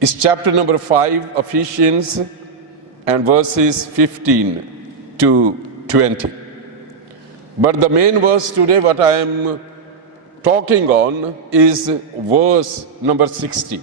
is chapter number 5, Ephesians, and verses 15 to 20. But the main verse today, what I am talking on, is verse number 16.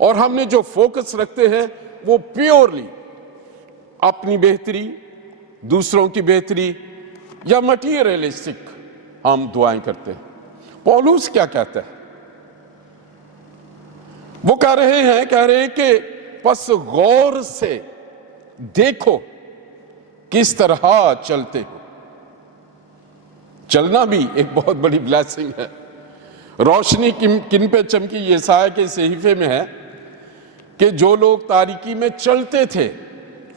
اور ہم نے جو focus رکھتے ہیں وہ پیورلی اپنی بہتری، دوسروں کی بہتری یا مٹیریلسٹک ہم دعائیں کرتے ہیں۔ پولس کیا کہتا ہے؟ وہ کہہ رہے ہیں کہ پس غور سے دیکھو کس طرح چلتے ہو۔ چلنا بھی ایک بہت بڑی بلیسنگ ہے۔ روشنی کن پہ چمکی؟ یسایہ کے صحیفے میں ہے کہ جو لوگ تاریکی میں چلتے تھے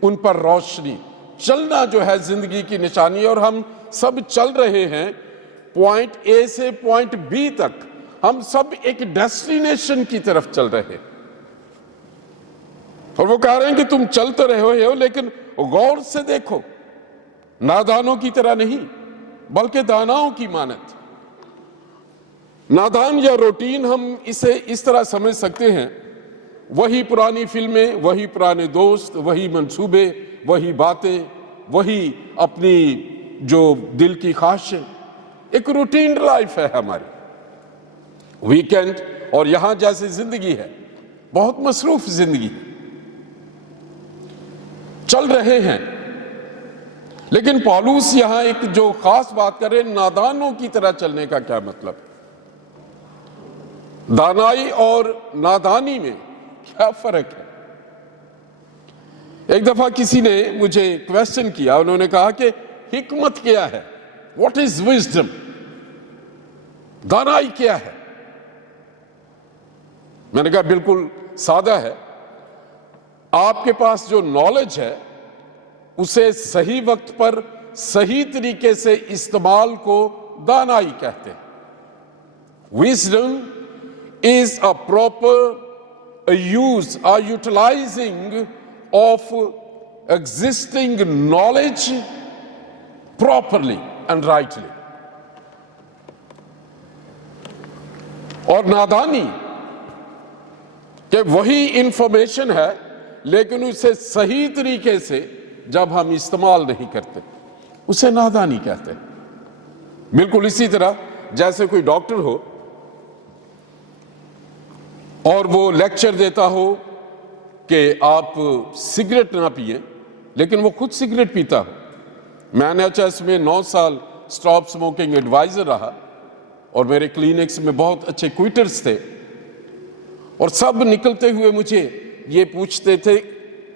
ان پر روشنی۔ چلنا جو ہے زندگی کی نشانی، اور ہم سب چل رہے ہیں پوائنٹ اے سے پوائنٹ بی تک، ہم سب ایک ڈیسٹینیشن کی طرف چل رہے ہیں۔ اور وہ کہہ رہے ہیں کہ تم چل تو رہے ہو لیکن غور سے دیکھو، نادانوں کی طرح نہیں بلکہ داناؤں کی مانند۔ نادان یا روٹین ہم اسے اس طرح سمجھ سکتے ہیں، وہی پرانی فلمیں، وہی پرانے دوست، وہی منصوبے، وہی باتیں، وہی اپنی جو دل کی خواہشیں، ایک روٹین لائف ہے ہماری۔ ویکینڈ اور یہاں جیسے زندگی ہے، بہت مصروف زندگی ہے، چل رہے ہیں۔ لیکن پولس یہاں ایک جو خاص بات کرے، نادانوں کی طرح چلنے کا کیا مطلب؟ دانائی اور نادانی میں کیا فرق ہے؟ ایک دفعہ کسی نے مجھے کویسچن کیا، انہوں نے کہا کہ حکمت کیا ہے؟ What is wisdom? دانائی کیا ہے؟ میں نے کہا بالکل سادہ ہے، آپ کے پاس جو نالج ہے اسے صحیح وقت پر صحیح طریقے سے استعمال کو دانائی کہتے ہیں۔ Wisdom is a proper use or utilizing of existing knowledge properly and rightly. اور نادانی کہ وہی انفارمیشن ہے لیکن اسے صحیح طریقے سے جب ہم استعمال نہیں کرتے، اسے نادانی کہتے ہیں۔ بالکل اسی طرح جیسے کوئی ڈاکٹر ہو اور وہ لیکچر دیتا ہو کہ آپ سگریٹ نہ پئیں، لیکن وہ خود سگریٹ پیتا ہو۔ میں NHS میں 9 سال سٹاپ سموکنگ ایڈوائزر رہا، اور میرے کلینکس میں بہت اچھے کوئٹرز تھے، اور سب نکلتے ہوئے مجھے یہ پوچھتے تھے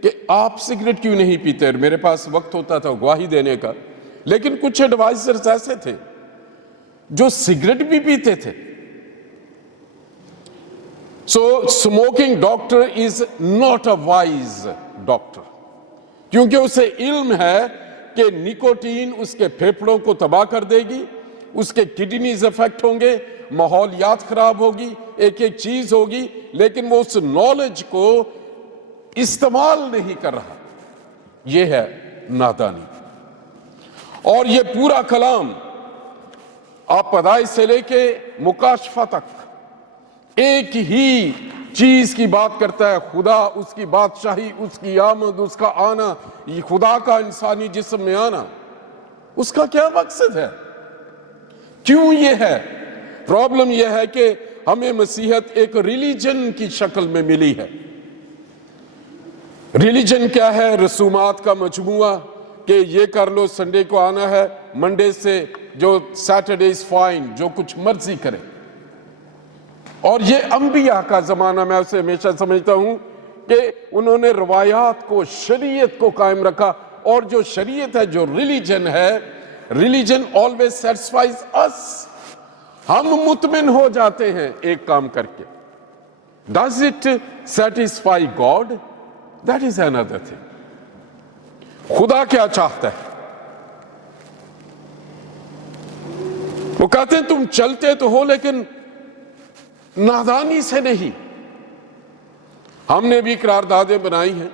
کہ آپ سگریٹ کیوں نہیں پیتے؟ اور میرے پاس وقت ہوتا تھا گواہی دینے کا، لیکن کچھ ایڈوائزرز ایسے تھے جو سگریٹ بھی پیتے تھے۔ So smoking doctor is not a wise doctor، کیونکہ اسے علم ہے کہ نکوٹین اس کے پھیپھڑوں کو تباہ کر دے گی، اس کے کڈنیز افیکٹ ہوں گے، ماحولیات خراب ہوگی، ایک ایک چیز ہوگی، لیکن وہ اس نالج کو استعمال نہیں کر رہا۔ یہ ہے نادانی۔ اور یہ پورا کلام آپ پیدائش سے لے کے مکاشفہ تک ایک ہی چیز کی بات کرتا ہے، خدا، اس کی بادشاہی، اس کی آمد، اس کا آنا، یہ خدا کا انسانی جسم میں آنا، اس کا کیا مقصد ہے؟ کیوں یہ ہے؟ پرابلم یہ ہے کہ ہمیں مسیحیت ایک ریلیجن کی شکل میں ملی ہے۔ ریلیجن کیا ہے؟ رسومات کا مجموعہ کہ یہ کر لو، سنڈے کو آنا ہے، منڈے سے جو سیٹرڈے از فائن، جو کچھ مرضی کرے۔ اور یہ انبیاء کا زمانہ، میں اسے ہمیشہ سمجھتا ہوں کہ انہوں نے روایات کو، شریعت کو قائم رکھا، اور جو شریعت ہے، جو ریلیجن ہے، ریلیجن always satisfies us۔ ہم مطمئن ہو جاتے ہیں ایک کام کر کے۔ Does it satisfy God? That is another thing۔ خدا کیا چاہتا ہے؟ وہ کہتے ہیں تم چلتے تو ہو لیکن نادانی سے نہیں۔ ہم نے بھی قراردادیں بنائی ہیں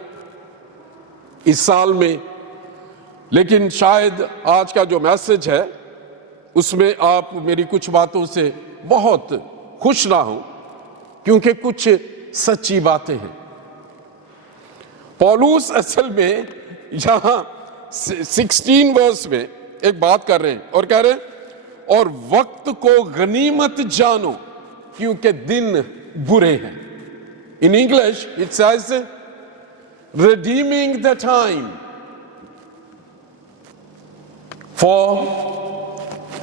اس سال میں، لیکن شاید آج کا جو میسج ہے اس میں آپ میری کچھ باتوں سے بہت خوش نہ ہوں، کیونکہ کچھ سچی باتیں ہیں۔ پولس اصل میں یہاں 16 ورس میں ایک بات کر رہے ہیں اور کہہ رہے ہیں اور وقت کو غنیمت جانو کیونکہ دن برے ہیں۔ In English, it says, redeeming the time. For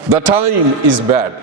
the time is bad.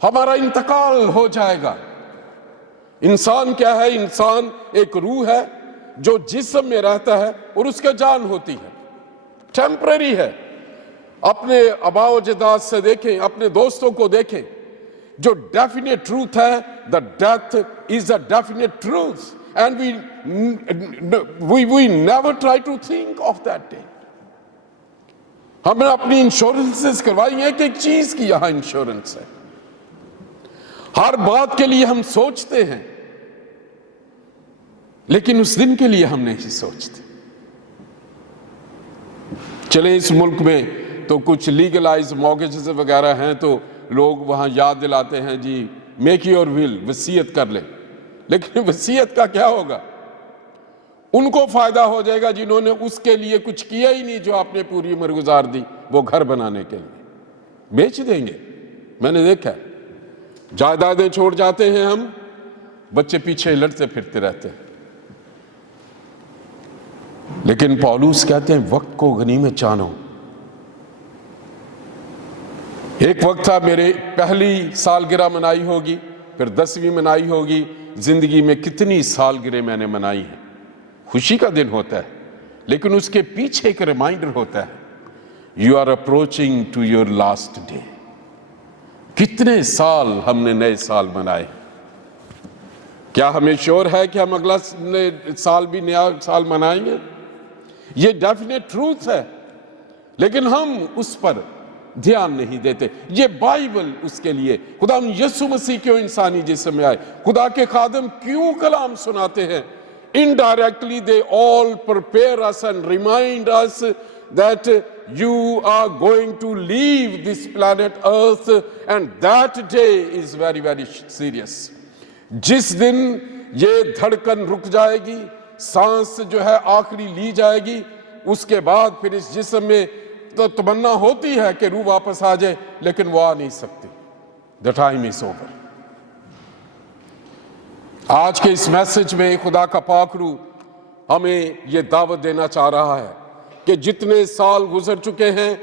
ہمارا انتقال ہو جائے گا۔ انسان کیا ہے؟ انسان ایک روح ہے جو جسم میں رہتا ہے اور اس کا جان ہوتی ہے، ٹیمپریری ہے۔ اپنے آباء و اجداد سے دیکھیں، اپنے دوستوں کو دیکھیں، جو ڈیفینیٹ ٹروتھ ہے، the death is a definite truth and we never try to think of that day۔ ہم نے اپنی انشورنسز کروائی ہیں کہ ایک چیز کی یہاں انشورنس ہے، ہر بات کے لیے ہم سوچتے ہیں، لیکن اس دن کے لیے ہم نہیں سوچتے۔ چلے اس ملک میں تو کچھ لیگلائز مارگیجز وغیرہ ہیں تو لوگ وہاں یاد دلاتے ہیں جی میک یور ول، وصیت کر لیں، لیکن وصیت کا کیا ہوگا؟ ان کو فائدہ ہو جائے گا جنہوں نے اس کے لیے کچھ کیا ہی نہیں، جو آپ نے پوری عمر گزار دی وہ گھر بنانے کے لیے بیچ دیں گے۔ میں نے دیکھا جائیدادیں چھوڑ جاتے ہیں ہم، بچے پیچھے لڑتے پھرتے رہتے ہیں۔ لیکن پولس کہتے ہیں وقت کو غنیمت جانو۔ ایک وقت تھا میرے پہلی سالگرہ منائی ہوگی، پھر 10ویں منائی ہوگی، زندگی میں کتنی سالگرہ میں نے منائی ہیں۔ خوشی کا دن ہوتا ہے، لیکن اس کے پیچھے ایک ریمائنڈر ہوتا ہے، you are approaching to your last day. کتنے سال ہم نے نئے سال منائے، کیا ہمیں شور ہے کہ ہم اگلا سال بھی نیا سال منائیں گے؟ یہ ڈیفینیٹ ٹروتھ ہے، لیکن ہم اس پر دھیان نہیں دیتے۔ یہ بائبل اس کے لیے، خدا یسوع مسیح کیوں انسانی جسم میں آئے، خدا کے خادم کیوں کلام سناتے ہیں؟ Indirectly they all prepare us and remind us that you are going to leave this planet Earth and that day is very very serious۔ جس دن یہ دھڑکن رک جائے گی، سانس جو ہے آخری لی جائے گی، اس کے بعد پھر اس جسم میں تو تمنا ہوتی ہے کہ روح واپس آ جائے، لیکن وہ آ نہیں سکتی۔ The time is over۔ آج کے اس میسج میں خدا کا پاک روح ہمیں یہ دعوت دینا چاہ رہا ہے کہ جتنے سال گزر چکے ہیں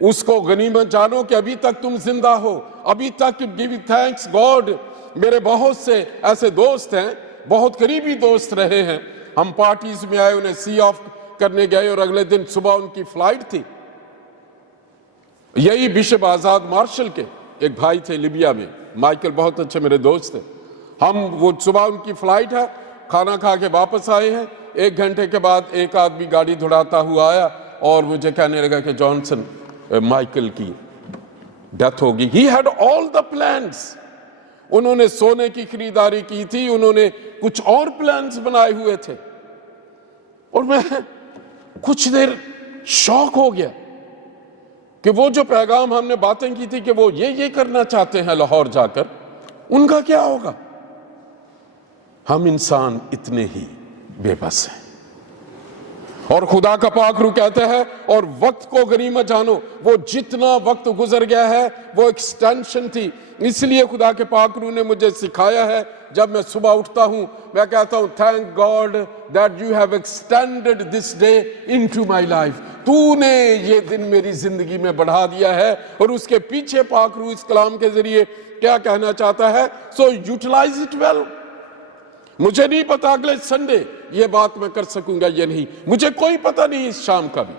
اس کو غنیمت جانو کہ ابھی تک تم زندہ ہو، ابھی تک give thanks God۔ میرے بہت سے ایسے دوست ہیں، بہت قریبی دوست رہے ہیں، ہم پارٹیز میں آئے، انہیں سی آف کرنے گئے اور اگلے دن صبح ان کی فلائٹ تھی۔ یہی بشپ آزاد مارشل کے ایک بھائی تھے لیبیا میں، مائیکل، بہت اچھے میرے دوست تھے۔ ہم وہ صبح ان کی فلائٹ ہے، کھانا کھا کے واپس آئے ہیں، 1 گھنٹے کے بعد ایک آدمی گاڑی دھڑاتا ہوا آیا اور مجھے کہنے لگا کہ جانسن مائیکل کی ڈیتھ ہوگی۔ He had all the plans۔ انہوں نے سونے کی خریداری کی تھی، انہوں نے کچھ اور پلانز بنائے ہوئے تھے، اور میں کچھ دیر شوق ہو گیا کہ وہ جو پیغام ہم نے باتیں کی تھی کہ وہ یہ کرنا چاہتے ہیں لاہور جا کر، ان کا کیا ہوگا؟ ہم انسان اتنے ہی بے بس ہیں۔ اور خدا کا پاک روح کہتا ہے اور وقت کو غنیمت جانو۔ وہ جتنا وقت گزر گیا ہے وہ ایکسٹینشن تھی، اس لیے خدا کے پاک روح نے مجھے سکھایا ہے، جب میں صبح اٹھتا ہوں میں کہتا ہوں thank God that you have extended this day into my life. تو نے یہ دن میری زندگی میں بڑھا دیا ہے۔ اور اس کے پیچھے پاک روح اس کلام کے ذریعے کیا کہنا چاہتا ہے؟ سو یوٹیلائز اٹ ویل۔ مجھے نہیں پتا اگلے سنڈے یہ بات میں کر سکوں گا یا نہیں، مجھے کوئی پتہ نہیں اس شام کا بھی۔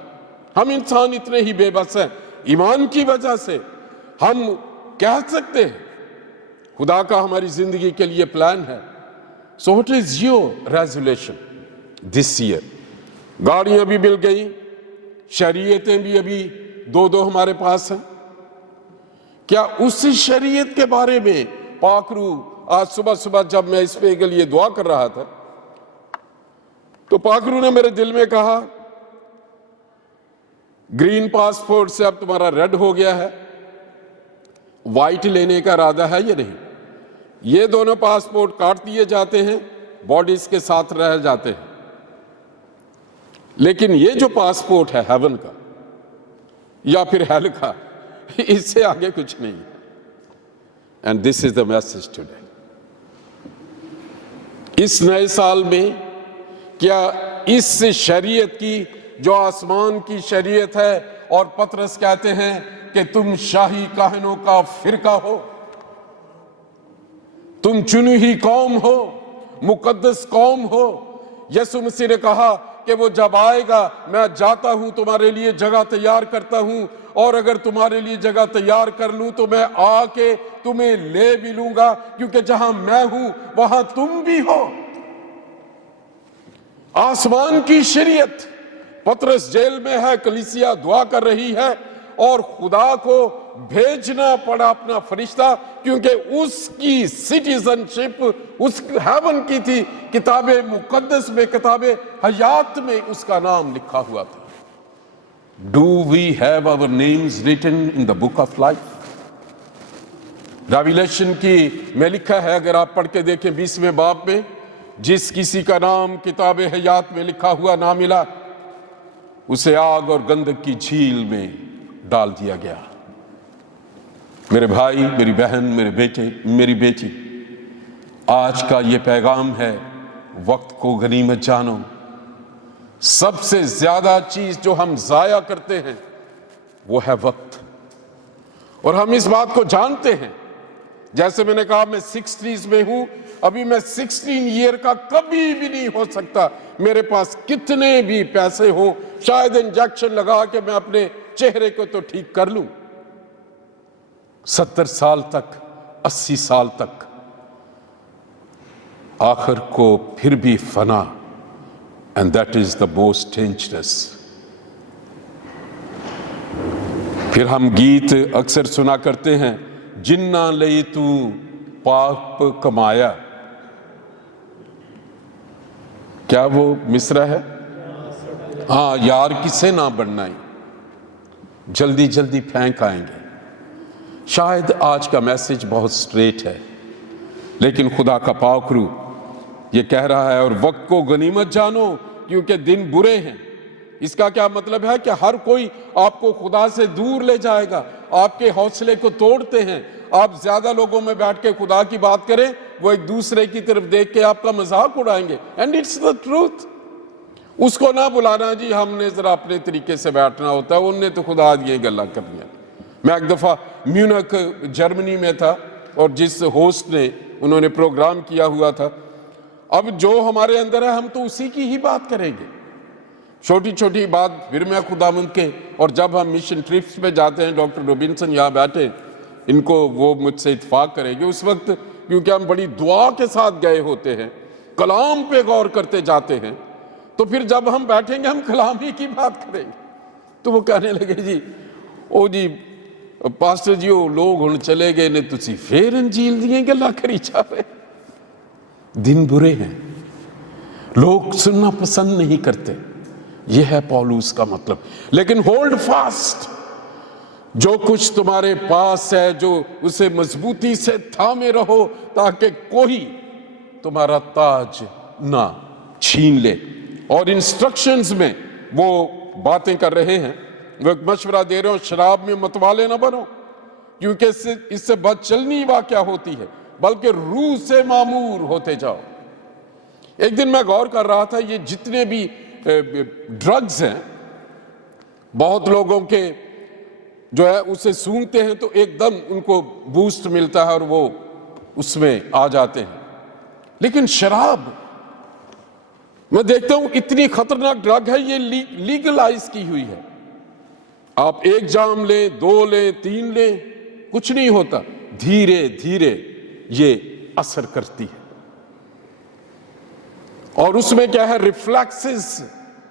ہم انسان اتنے ہی بے بس ہیں، ایمان کی وجہ سے ہم کہہ سکتے ہیں خدا کا ہماری زندگی کے لیے پلان ہے۔ So what is your resolution this year? گاڑیاں بھی مل گئی، شریعتیں بھی ابھی 2 ہمارے پاس ہیں۔ کیا اس شریعت کے بارے میں پاک روح آج صبح جب میں اس پہ کے لیے دعا کر رہا تھا تو پاک روح نے میرے دل میں کہا گرین پاسپورٹ سے اب تمہارا ریڈ ہو گیا ہے، وائٹ لینے کا ارادہ ہے یا نہیں؟ یہ دونوں پاسپورٹ کاٹ دیے جاتے ہیں، باڈیز کے ساتھ رہ جاتے ہیں، لیکن یہ جو پاسپورٹ ہے ہیون کا یا پھر ہیل کا، اس سے آگے کچھ نہیں۔ And this is the message today. اس نئے سال میں کیا اس شریعت کی جو آسمان کی شریعت ہے، اور پطرس کہتے ہیں کہ تم شاہی کاہنوں کا فرقہ ہو، تم چنی ہوئی قوم ہو، مقدس قوم ہو۔ یسوع مسیح نے کہا کہ وہ جب آئے گا، میں جاتا ہوں تمہارے لیے جگہ تیار کرتا ہوں، اور اگر تمہارے لیے جگہ تیار کر لوں تو میں آ کے تمہیں لے بھی لوں گا، کیونکہ جہاں میں ہوں وہاں تم بھی ہو۔ آسمان کی شریعت۔ پطرس جیل میں ہے، کلیسیا دعا کر رہی ہے، اور خدا کو بھیجنا پڑا اپنا فرشتہ، کیونکہ اس کی سٹیزن شپ اس ہیون کی تھی، کتاب مقدس میں، کتاب حیات میں اس کا نام لکھا ہوا تھا۔ Do we have our names written in the book of life؟ Revelation کی میں لکھا ہے، اگر آپ پڑھ کے دیکھیں 20ویں باب میں، جس کسی کا نام کتاب حیات میں لکھا ہوا نہ ملا، اسے آگ اور گندک کی جھیل میں ڈال دیا گیا۔ میرے بھائی، میری بہن، میرے بیٹے، میری بیٹی، آج کا یہ پیغام ہے، وقت کو غنیمت جانو۔ سب سے زیادہ چیز جو ہم ضائع کرتے ہیں وہ ہے وقت، اور ہم اس بات کو جانتے ہیں۔ جیسے میں نے کہا، میں 60s میں ہوں، ابھی میں 16 ایئر کا کبھی بھی نہیں ہو سکتا، میرے پاس کتنے بھی پیسے ہوں، شاید انجیکشن لگا کے میں اپنے چہرے کو تو ٹھیک کر لوں۔ 70 سال تک، 80 سال تک، آخر کو پھر بھی فنا، and that is the most dangerous۔ پھر ہم گیت اکثر سنا کرتے ہیں، جنہ لئی تو پاپ کمایا۔ کیا وہ مصرع ہے؟ ہاں، یار کسے نہ بننا، جلدی جلدی پھینک آئیں گے۔ شاید آج کا میسج بہت سٹریٹ ہے، لیکن خدا کا پاک روح یہ کہہ رہا ہے، اور وقت کو غنیمت جانو کیونکہ دن برے ہیں۔ اس کا کیا مطلب ہے؟ کہ ہر کوئی آپ کو خدا سے دور لے جائے گا، آپ کے حوصلے کو توڑتے ہیں۔ آپ زیادہ لوگوں میں بیٹھ کے خدا کی بات کریں، وہ ایک دوسرے کی طرف دیکھ کے آپ کا مذاق اڑائیں گے، اینڈ اٹس دا ٹروتھ۔ اس کو نہ بلانا جی، ہم نے ذرا اپنے طریقے سے بیٹھنا ہوتا ہے، انہوں نے تو خدا یہ گلا کرنی ہے۔ میں ایک دفعہ میونک جرمنی میں تھا، اور جس ہوسٹ نے انہوں نے پروگرام کیا ہوا تھا، اب جو ہمارے اندر ہے ہم تو اسی کی ہی بات کریں گے، چھوٹی چھوٹی بات پھر میں خداوند کے۔ اور جب ہم مشن ٹرپس پہ جاتے ہیں، ڈاکٹر روبنسن یہاں بیٹھے، ان کو وہ مجھ سے اتفاق کریں گے، اس وقت کیونکہ ہم بڑی دعا کے ساتھ گئے ہوتے ہیں، کلام پہ غور کرتے جاتے ہیں، تو پھر جب ہم بیٹھیں گے ہم کلام ہی کی بات کریں گے۔ تو وہ کہنے لگے، جی او جی پاسٹر جی، وہ لوگ ہن چلے گئے نے، تسی پھر انجیل دیاں گلاں کری جا رہے۔ دن برے ہیں، لوگ سننا پسند نہیں کرتے، یہ ہے پولس کا مطلب۔ لیکن ہولڈ فاسٹ، جو کچھ تمہارے پاس ہے، جو اسے مضبوطی سے تھامے رہو، تاکہ کوئی تمہارا تاج نہ چھین لے۔ اور انسٹرکشنز میں وہ باتیں کر رہے ہیں، وہ ایک مشورہ دے رہے ہوں، شراب میں متوالے نہ بنو، کیونکہ اس سے بد چلنی واقعہ ہوتی ہے، بلکہ روح سے معمور ہوتے جاؤ۔ ایک دن میں غور کر رہا تھا، یہ جتنے بھی ڈرگز ہیں، بہت لوگوں کے جو ہے اسے سونگتے ہیں تو ایک دم ان کو بوسٹ ملتا ہے اور وہ اس میں آ جاتے ہیں، لیکن شراب میں دیکھتا ہوں اتنی خطرناک ڈرگ ہے، یہ لیگلائز کی ہوئی ہے۔ آپ 1 جام لیں، 2 لیں، 3 لیں، کچھ نہیں ہوتا، دھیرے دھیرے یہ اثر کرتی ہے، اور اس میں کیا ہے، ریفلیکسز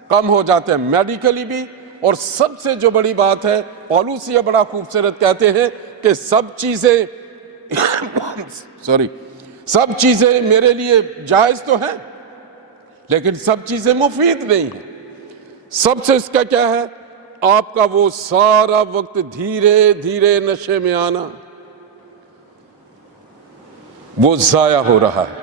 کم ہو جاتے ہیں میڈیکلی بھی۔ اور سب سے جو بڑی بات ہے، پولس یہ بڑا خوبصورت کہتے ہیں کہ سب چیزیں میرے لیے جائز تو ہیں، لیکن سب چیزیں مفید نہیں ہیں۔ سب سے اس کا کیا ہے، آپ کا وہ سارا وقت دھیرے دھیرے نشے میں آنا، وہ ضائع ہو رہا ہے،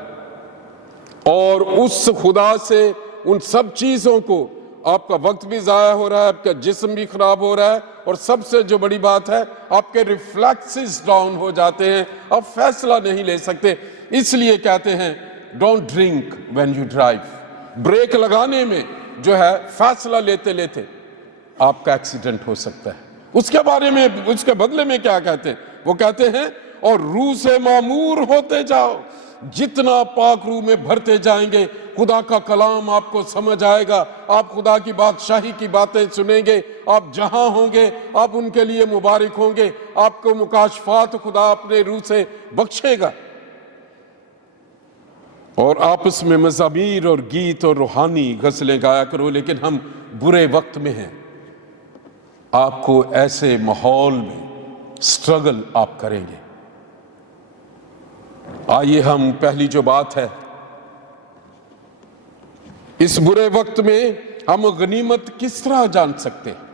اور اس خدا سے ان سب چیزوں کو آپ کا وقت بھی ضائع ہو رہا ہے، آپ کا جسم بھی خراب ہو رہا ہے، اور سب سے جو بڑی بات ہے، آپ کے ریفلیکسز ڈاؤن ہو جاتے ہیں، آپ فیصلہ نہیں لے سکتے۔ اس لیے کہتے ہیں don't drink when you drive. Brake لگانے میں جو ہے، فیصلہ لیتے لیتے آپ کا ایکسیڈنٹ ہو سکتا ہے، اس کے بارے میں، اس کے بدلے میں کیا کہتے ہیں؟ وہ کہتے ہیں اور روح سے معمور ہوتے جاؤ، جتنا پاک روح میں بھرتے جائیں گے خدا کا کلام آپ کو سمجھ آئے گا، آپ خدا کی بادشاہی کی باتیں سنیں گے، آپ جہاں ہوں گے آپ ان کے لیے مبارک ہوں گے، آپ کو مکاشفات خدا اپنے روح سے بخشے گا، اور آپس میں مزامیر اور گیت اور روحانی غزلیں گایا کرو۔ لیکن ہم برے وقت میں ہیں، آپ کو ایسے ماحول میں سٹرگل آپ کریں گے۔ آئیے ہم پہلی جو بات ہے، اس برے وقت میں ہم غنیمت کس طرح جان سکتے ہیں؟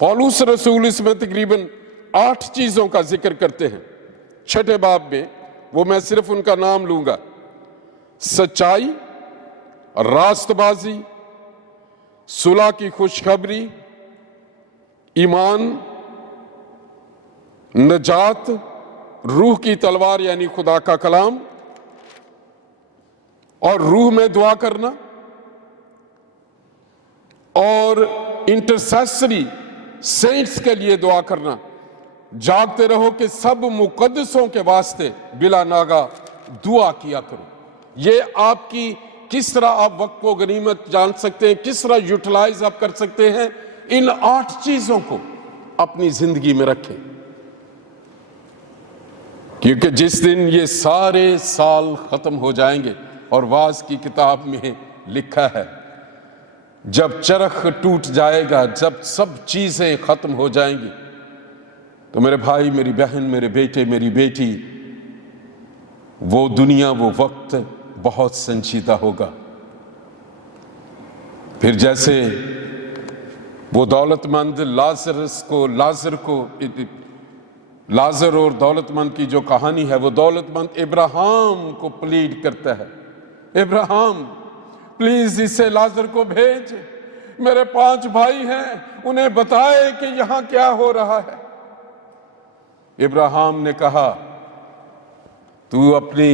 پولس رسول اس میں تقریباً 8 چیزوں کا ذکر کرتے ہیں 6 باب میں، وہ میں صرف ان کا نام لوں گا: سچائی، راست بازی، صلح کی خوشخبری، ایمان، نجات، روح کی تلوار یعنی خدا کا کلام، اور روح میں دعا کرنا، اور انٹرسیسری سینٹس کے لیے دعا کرنا۔ جاگتے رہو کہ سب مقدسوں کے واسطے بلا ناگا دعا کیا کرو۔ یہ آپ کی کس طرح آپ وقت کو غنیمت جان سکتے ہیں، کس طرح یوٹیلائز آپ کر سکتے ہیں، ان 8 چیزوں کو اپنی زندگی میں رکھیں، کیونکہ جس دن یہ سارے سال ختم ہو جائیں گے، اور واعظ کی کتاب میں لکھا ہے جب چرخ ٹوٹ جائے گا، جب سب چیزیں ختم ہو جائیں گی، تو میرے بھائی، میری بہن، میرے بیٹے، میری بیٹی، وہ دنیا، وہ وقت بہت سنجیدہ ہوگا۔ پھر جیسے وہ دولت مند لازر اور دولت مند کی جو کہانی ہے، وہ دولت مند ابراہیم کو پلیڈ کرتا ہے، ابراہیم پلیز اسے لازر کو بھیج، میرے 5 بھائی ہیں، انہیں بتائے کہ یہاں کیا ہو رہا ہے۔ ابراہیم نے کہا تو اپنی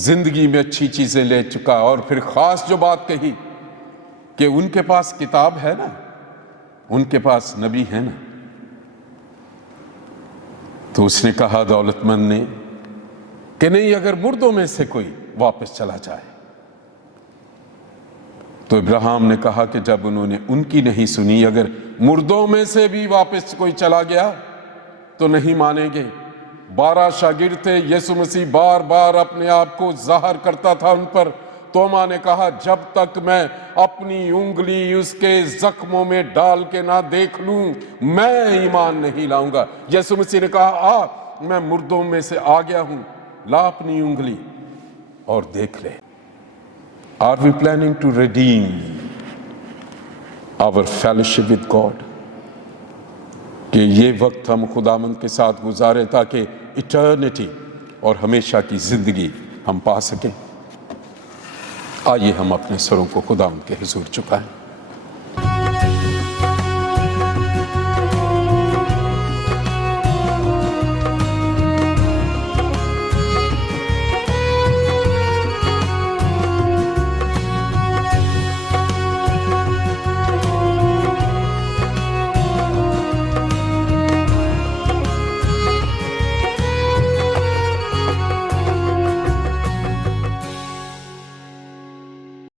زندگی میں اچھی چیزیں لے چکا، اور پھر خاص جو بات کہی کہ ان کے پاس کتاب ہے نا، ان کے پاس نبی ہے نا، تو اس نے کہا دولت مند نے کہ نہیں، اگر مردوں میں سے کوئی واپس چلا جائے۔ تو ابراہیم نے کہا کہ جب انہوں نے ان کی نہیں سنی، اگر مردوں میں سے بھی واپس کوئی چلا گیا تو نہیں مانیں گے۔ 12 شاگرد تھے، یسوع مسیح بار بار اپنے آپ کو ظاہر کرتا تھا ان پر۔ توما نے کہا جب تک میں اپنی انگلی اس کے زخموں میں ڈال کے نہ دیکھ لوں میں ایمان نہیں لاؤں گا۔ یسوع مسیح نے کہا آ، میں مردوں میں سے آ گیا ہوں، لا اپنی انگلی اور دیکھ لے۔ Are we planning to redeem our fellowship with God؟ کہ یہ وقت ہم خداوند کے ساتھ گزارے تاکہ ایٹرنٹی اور ہمیشہ کی زندگی ہم پا سکیں۔ آئیے ہم اپنے سروں کو خداوند کے حضور جھکائیں۔